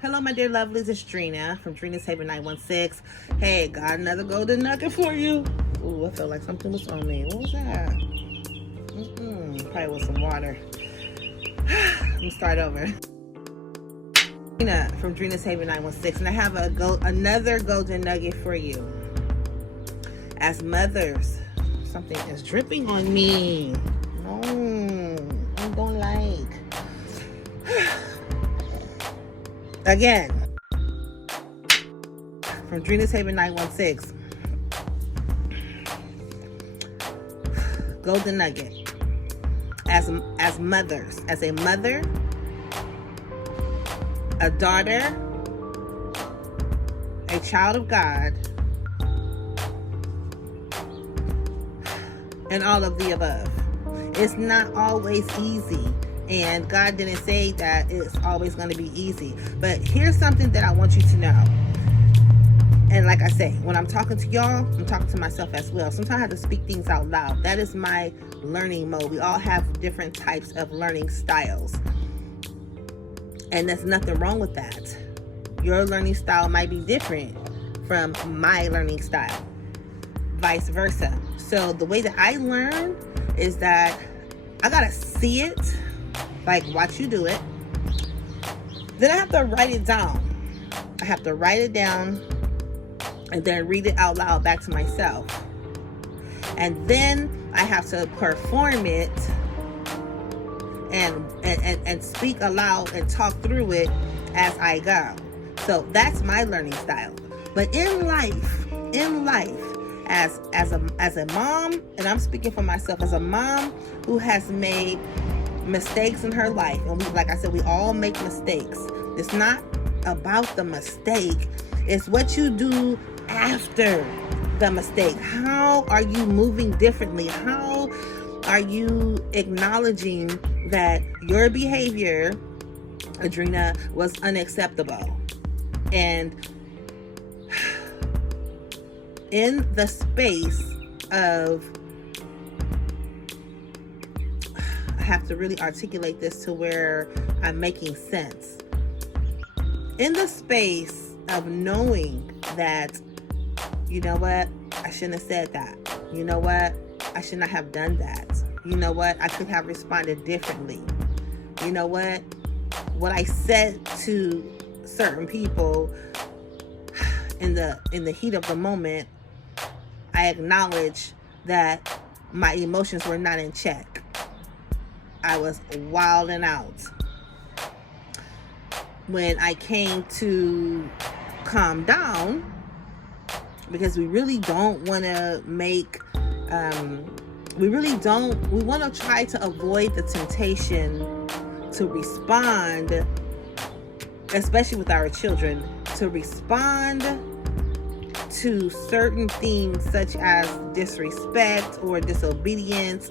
Hello, my dear lovelies. It's Drina from Drina's Haven 916. Hey, got another golden nugget for you. Ooh, I felt like something was on me. What was that? Probably with some water. Let me start over. Drina from Drina's Haven 916, and I have another golden nugget for you. As mothers, something is dripping on me. No, I don't like. Again, from Drina's Haven 916, golden nugget. As mothers, as a mother, a daughter, a child of God, and all of the above. It's not always easy. And God didn't say that it's always going to be easy. But here's something that I want you to know. And like I say, when I'm talking to y'all, I'm talking to myself as well. Sometimes I have to speak things out loud. That is my learning mode. We all have different types of learning styles. And there's nothing wrong with that. Your learning style might be different from my learning style. Vice versa. So the way that I learn is that I got to see it. Like watch you do it. Then I have to write it down. I have to write it down and then read it out loud back to myself. And then I have to perform it and speak aloud and talk through it as I go. So that's my learning style. But in life, as a mom, and I'm speaking for myself, as a mom who has made mistakes in her life, and like I said, we all make mistakes. It's not about the mistake, it's what you do after the mistake. How are you moving differently? How are you acknowledging that your behavior, Adrena, was unacceptable? And in the space of, have to really articulate this to where I'm making sense. In the space of knowing that, you know what, I shouldn't have said that. You know what, I should not have done that. You know what, I could have responded differently. You know what I said to certain people in the heat of the moment, I acknowledge that my emotions were not in check. I was wilding out. When I came to calm down, because we really don't want to make, we want to try to avoid the temptation to respond, especially with our children, to respond to certain things such as disrespect or disobedience,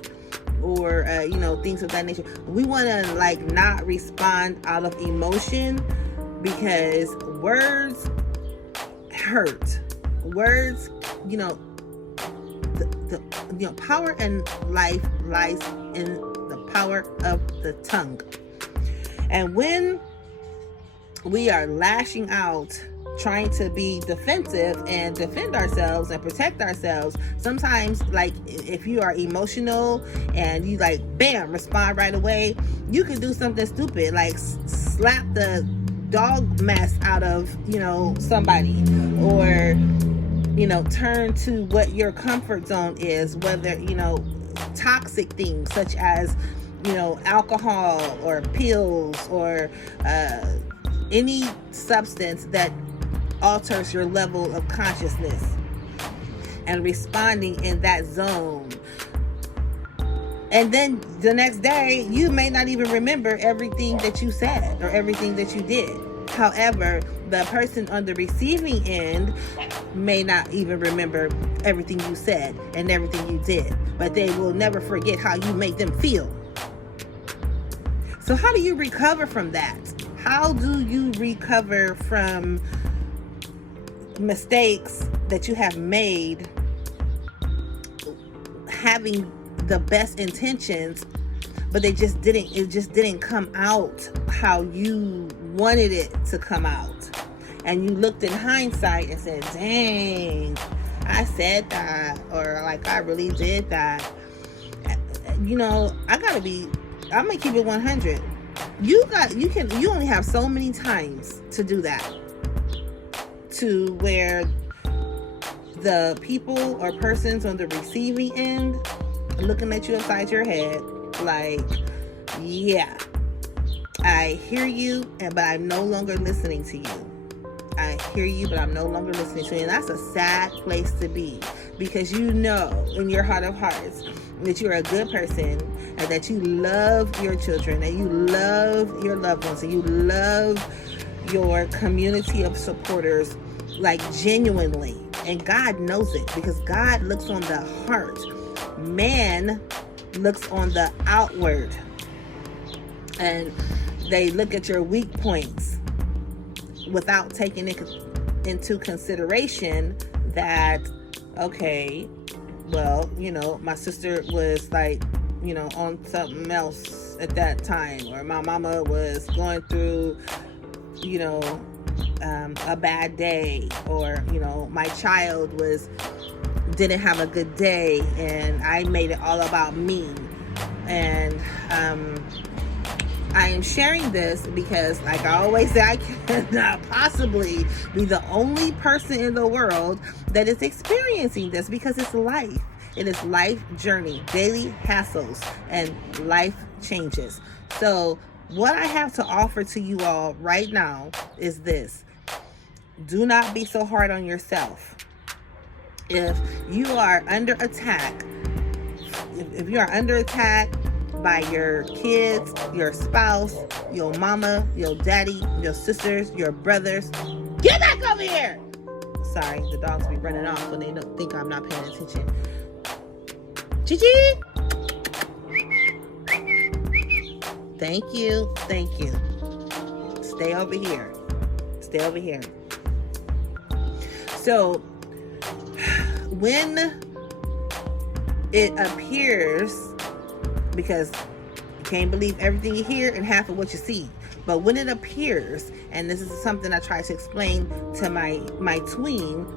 or things of that nature. We want to not respond out of emotion, because words hurt. Words, the power and life lies in the power of the tongue. And when we are lashing out, trying to be defensive and defend ourselves and protect ourselves, sometimes, like, if you are emotional and you bam, respond right away, you can do something stupid, like slap the dog mess out of somebody, or turn to what your comfort zone is, whether toxic things such as alcohol or pills, or any substance that alters your level of consciousness, and responding in that zone. And then the next day, you may not even remember everything that you said or everything that you did. However, the person on the receiving end may not even remember everything you said and everything you did, but they will never forget how you made them feel. So how do you recover from that? How do you recover from mistakes that you have made, having the best intentions, but it just didn't come out how you wanted it to come out. And you looked in hindsight and said, dang, I said that, or like I really did that. You know, I'm gonna keep it 100. You only have so many times to do that, to where the people or persons on the receiving end looking at you upside your head like, yeah, I hear you, but I'm no longer listening to you. I hear you, but I'm no longer listening to you. And that's a sad place to be, because you know in your heart of hearts that you're a good person, and that you love your children, and you love your loved ones, and you love your community of supporters, like genuinely. And God knows it, because God looks on the heart. Man looks on the outward, and they look at your weak points without taking into consideration that, okay, well, you know, my sister was like, you know, on something else at that time, or my mama was going through, you know, a bad day, or, you know, my child didn't have a good day, and I made it all about me. And I am sharing this because, like I always say, I cannot possibly be the only person in the world that is experiencing this, because it's life. It is life journey, daily hassles, and life changes. So what I have to offer to you all right now is this: do not be so hard on yourself. If you are under attack, if you are under attack by your kids, your spouse, your mama, your daddy, your sisters, your brothers, get back over here! Sorry, the dogs be running off when they don't think I'm not paying attention. Gigi! Thank you. Stay over here. So, when it appears, because you can't believe everything you hear and half of what you see, but when it appears, and this is something I tried to explain to my tween,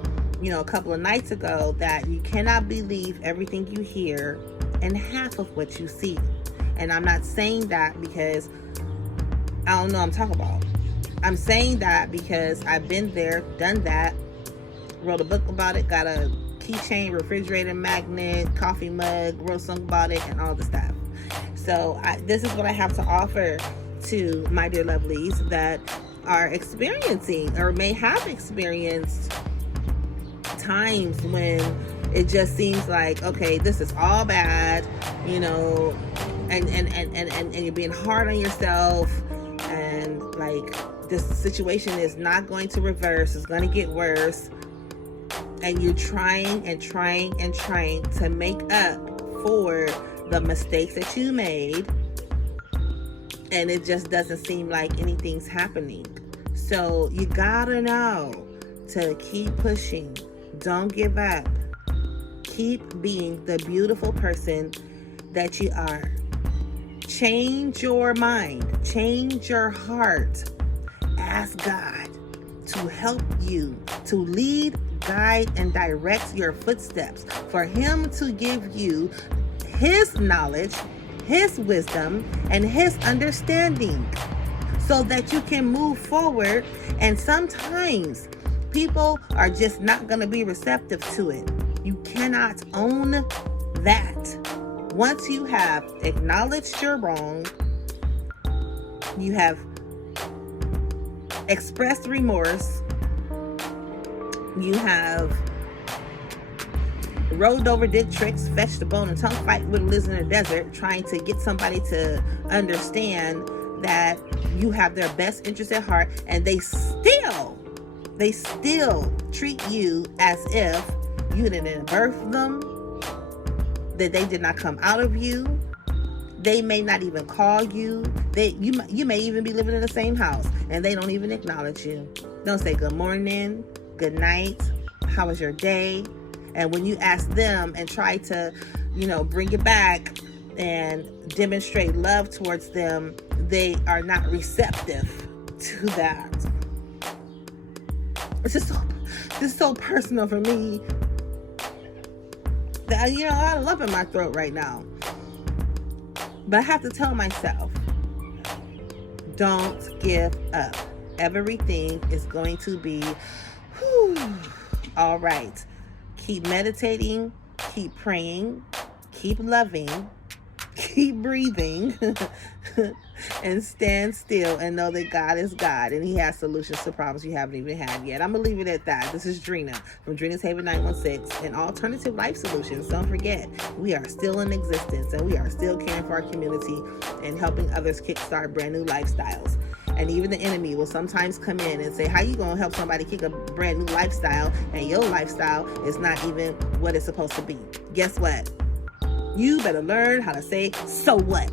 you know, a couple of nights ago, that you cannot believe everything you hear and half of what you see. And I'm not saying that because I don't know what I'm talking about. I'm saying that because I've been there, done that, wrote a book about it, got a keychain, refrigerator magnet, coffee mug, wrote a song about it, and all the stuff. So this is what I have to offer to my dear lovelies that are experiencing, or may have experienced, times when it just seems like, okay, this is all bad, you know, and you're being hard on yourself, and like this situation is not going to reverse, it's going to get worse, and you're trying to make up for the mistakes that you made, and it just doesn't seem like anything's happening. So you gotta know to keep pushing. Don't give up. Keep being the beautiful person that you are. Change your mind. Change your heart. Ask God to help you, to lead, guide, and direct your footsteps. For Him to give you His knowledge, His wisdom, and His understanding, so that you can move forward. And sometimes people are just not going to be receptive to it. You cannot own that. Once you have acknowledged your wrong, you have expressed remorse, you have rolled over, did tricks, fetched a bone, and tongue fight with Liz in the desert, trying to get somebody to understand that you have their best interest at heart, and they still treat you as if you didn't birth them, that they did not come out of you. They may not even call you. You may even be living in the same house, and they don't even acknowledge you. Don't say good morning, good night, how was your day? And when you ask them and try to, bring it back and demonstrate love towards them, they are not receptive to that. This is so personal for me that, I got a lump in my throat right now. But I have to tell myself, don't give up. Everything is going to be all right. Keep meditating, keep praying, keep loving, keep breathing, and stand still and know that God is God and He has solutions to problems you haven't even had yet. I'm going to leave it at that. This is Drina from Drina's Haven 916 and Alternative Life Solutions. Don't forget, we are still in existence and we are still caring for our community and helping others kickstart brand new lifestyles. And even the enemy will sometimes come in and say, how you going to help somebody kick a brand new lifestyle and your lifestyle is not even what it's supposed to be? Guess what? You better learn how to say, so what?